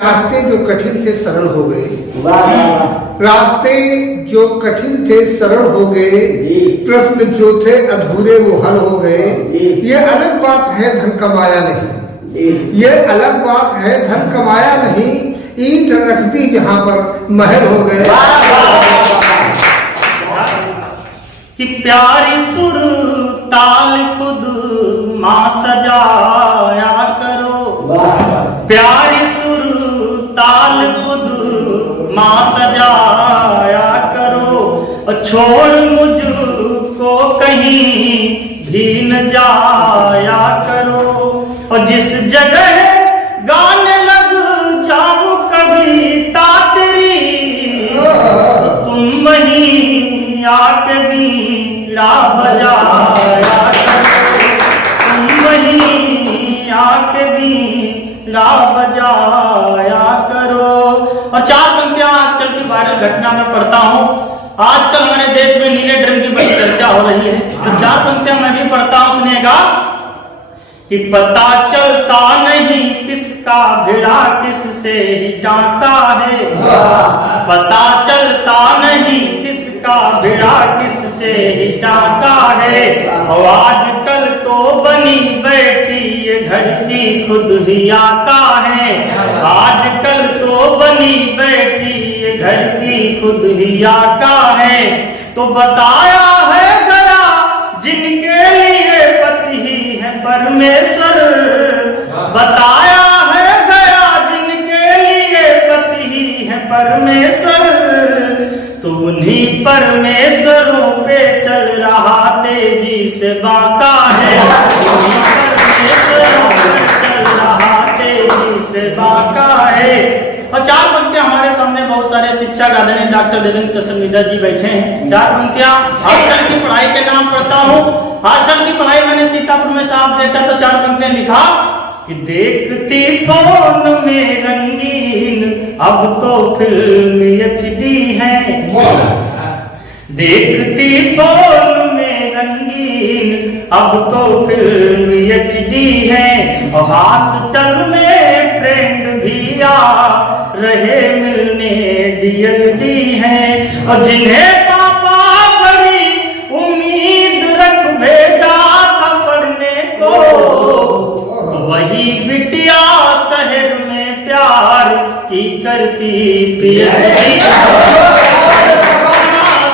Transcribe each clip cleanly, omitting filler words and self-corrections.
रास्ते जो कठिन थे सरल हो गए। वाह वाह वाह। रास्ते जो कठिन थे सरल हो गए, प्रश्न जो थे अधूरे वो हल हो गए। ये अलग बात है धन कमाया नहीं, ये अलग बात है धन कमाया नहीं, ईंट रख दी जहां पर महल हो गए। कि प्यारी सुर ताल खुद माँ सजाया करो, प्यारी सुर ताल खुद माँ सजाया करो, और छोड़ मुझको कहीं भी न जाया करो, और जिस जगह गाने लग जाऊं कविता तेरी, तुम वहीं आके बीड़ा बजाया करो, तुम वहीं आके बीड़ा बजाया करो। और चार पंक्तियां आजकल की वायरल घटना में पढ़ता हूँ। आजकल हमारे देश में नीले ड्रम की बड़ी चर्चा हो रही है, तो चार पंक्तियां मैं भी पढ़ता हूँ, सुनिएगा। कि पता चलता नहीं किसका भिड़ा किससे ही टाका है, पता चलता नहीं किसका भिड़ा किससे ही टाका है, और आजकल तो बनी बैठी ये घर की खुद ही आका है, आजकल तो बनी बैठी ये घर की खुद ही आका है। तो बताया है गया जिनके लिए पति ही है परमेश्वर, बताया है गया जिनके लिए पति ही है परमेश्वर, तो उन्हीं परमेश्वरों पे चल रहा तेजी से बाका है, उन्हीं परमेश्वरों पे चल रहा तेजी से बाका है। और चार पंक्तियां हमारे सामने बहुत सारे शिक्षक आदरणीय डॉक्टर देवेंद्र कसमीदा जी बैठे हैं। चार पंक्तियां हॉस्टल की पढ़ाई के नाम पढ़ता हूँ। हॉस्टल की पढ़ाई मैंने सीतापुर में साहब देखा, तो चार पंक्तियां लिखा कि देखती फोन में रंगीन अब तो फिल्म HD है, देखती फोन में रंगीन अब तो फिल्म HD है, और हॉस्टल में फ्रेंड भी आ रहे मिलने DLD है, और जिन्हें पापा बड़ी उम्मीद रख भेजा था पढ़ने को, तो वही बिटिया शहर में प्यार की करती PhD,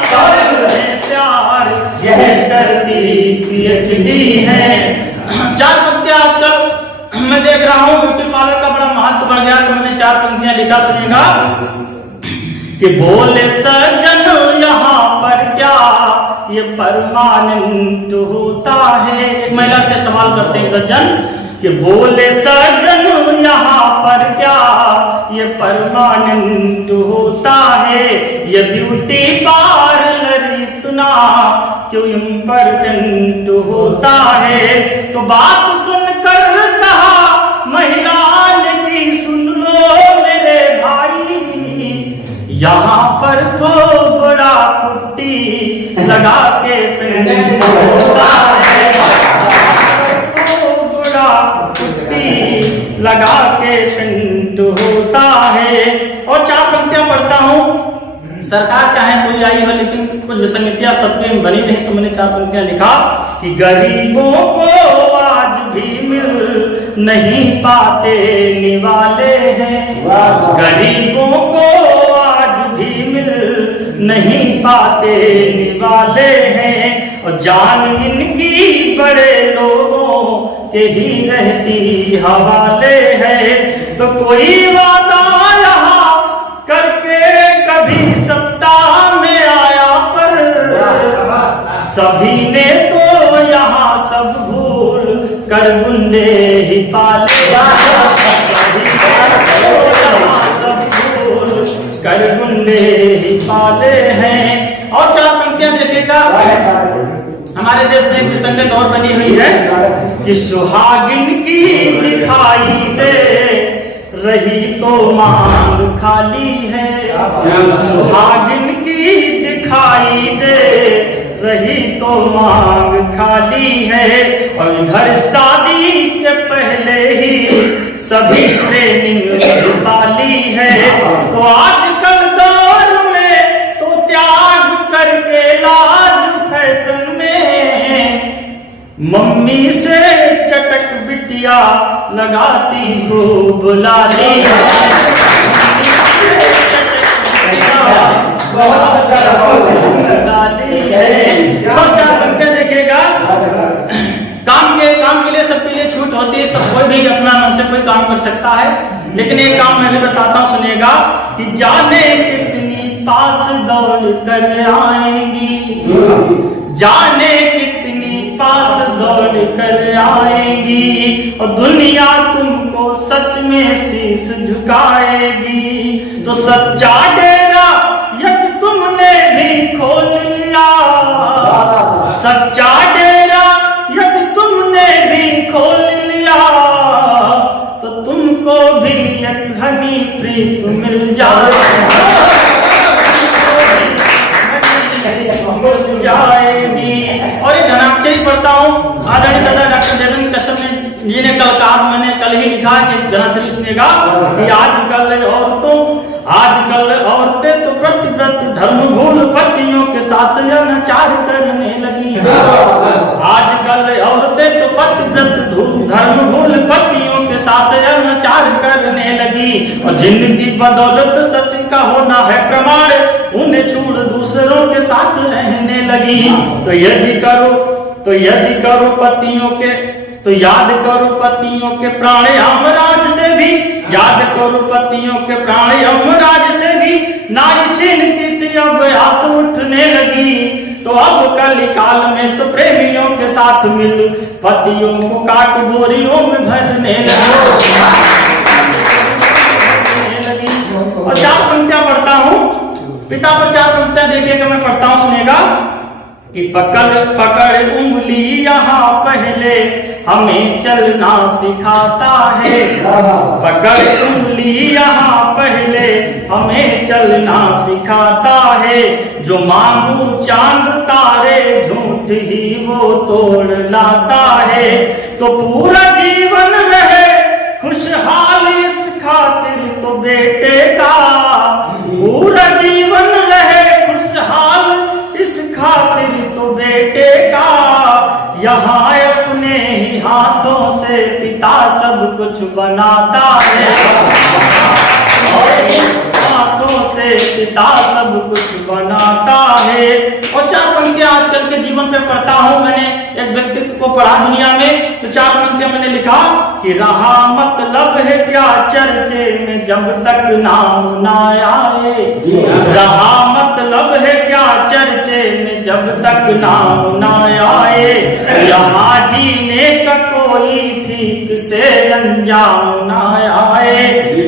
शहर में प्यार की करती PhD है। चार पंक्तियां आजकल मैं देख रहा हूँ ब्यूटी पार्लर का बड़ा महत्व बढ़ गया, तो मैंने चार पंक्तियां लिखा, सुनिएगा। कि बोले सजन यहाँ पर क्या ये परमानेंट होता है। एक महिला से सवाल करते हैं सज्जन कि बोले सजन यहाँ पर क्या ये परमानेंट होता है, ये ब्यूटी पार्लर इतना क्यों इम्पोर्टेंट होता है। तो बात सुनकर कहा महिला ने की सुन लो मेरे भाई, यहाँ पर थोड़ा पुट्टी लगा के पेंट होता है, थोड़ा पुट्टी लगा के पेंट होता है। और चार पंक्तियां पढ़ता हूँ। सरकार चाहे कोई आई हो लेकिन कुछ विसंगतियां सबके बनी रही, तो मैंने चार पंक्तियां लिखा कि गरीबों को आज भी मिल नहीं पाते निवाले हैं, गरीबों को आज भी मिल नहीं पाते निवाले हैं, और जान इनकी बड़े लोगों के ही रहती हवाले है। तो कोई वादा यहाँ करके कभी सत्ता में आया पर सभी ने तो यहाँ सब भूल कर गुंडे ही पाले, सभी ने तो यहाँ सब भूल कर गुंडे ही पाले हैं। और चार पंक्तियां देखिएगा। हमारे देश में एक विसंगत और बनी हुई है कि सुहागिन की दिखाई दे रही तो मांग खाली है, सुहागिन की दिखाई दे रही तो मांग खाली है, और इधर शादी के पहले ही सभी ट्रेनिंग वाली मम्मी से चटक बिटिया लगाती खूब लाली देखिएगा काम के लिए सबके लिए छूट होती है, तो कोई भी अपना मन से कोई काम कर सकता है। लेकिन एक काम मैं भी बताता हूँ, सुनिएगा कि जाने कितनी पास दौड़ कर आएंगी, जाने कितनी पास दौड़ कर आएंगी, और दुनिया तुमको सच में शीश झुकाएगी। तो सच्चा डेरा यदि तुमने भी खोल लिया, सच्चा डेरा यदि तुमने भी खोल लिया, तो तुमको भी एक घनी प्रीत मिल जाएगी। और ये धनाक्षरी पढ़ता हूँ, आदरणीय दादा डॉक्टर देवेंद्र कश्यप जी ने कल ही लिखा कि धनाक्षरी सुनेगा कि आजकल औरतें तो प्रतिव्रत धर्म भूल पतियों के साथ अनाचार करने लगी। आजकल औरतें तो प्रतिव्रत धर्म भूल पतियों के साथ अनाचार करने लगी, और जिनकी बदौलत सत्य का होना है प्रमाण, उन्हें छोड़ दूसरों के साथ रहने लगी। तो यदि करो पतियों के, तो याद करो पतियों के प्राण यमराज से भी, याद करो पतियों के प्राण यमराज से भी, नारी छीनती थी अब आस उठने लगी। तो अब कलिकाल में तो प्रेमियों के साथ मिल पतियों को काट बोरियों में भरने लगी। और 4 पंक्तियां पढ़ता हूँ, पिता पर 4 पंक्तियां देखिएगा, मैं पढ़ता हूँ, सुनेगा कि पकड़ उंगली यहाँ पहले हमें चलना सिखाता है, पकड़ उंगली यहाँ पहले हमें चलना सिखाता है, जो मांगू चांद तारे झूठ ही वो तोड़ लाता है। तो पूरा जीवन रहे खुशहाल इस खातिर तो बेटे का, पूरा जीवन रहे खुशहाल इस खातिर तो बेटे का, यहाँ अपने ही हाथों से पिता सब कुछ बनाता है, हाथों से पिता सब कुछ बनाता है। और 4 पंक्तियां आजकल के जीवन पे पढ़ता हूं, मैंने एक व्यक्तित्व को पढ़ा दुनिया में, तो 4 पंक्तियां मैंने लिखा कि रहा मतलब है क्या चर्चे में जब तक नाम ना आए, रहा मतलब है क्या चर्चे में जब तक नाम ना आए, यहाँ जीने का कोई ठीक से अंजाम ना आए।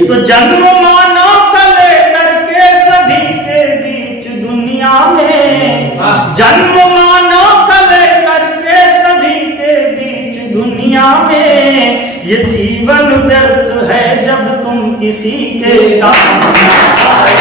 तो जन्म मानव का लेकर के सभी के बीच दुनिया में, जन्म मानव का लेकर के सभी के बीच दुनिया में, ये जीवन व्यर्थ है जब तुम किसी के काम ना आए।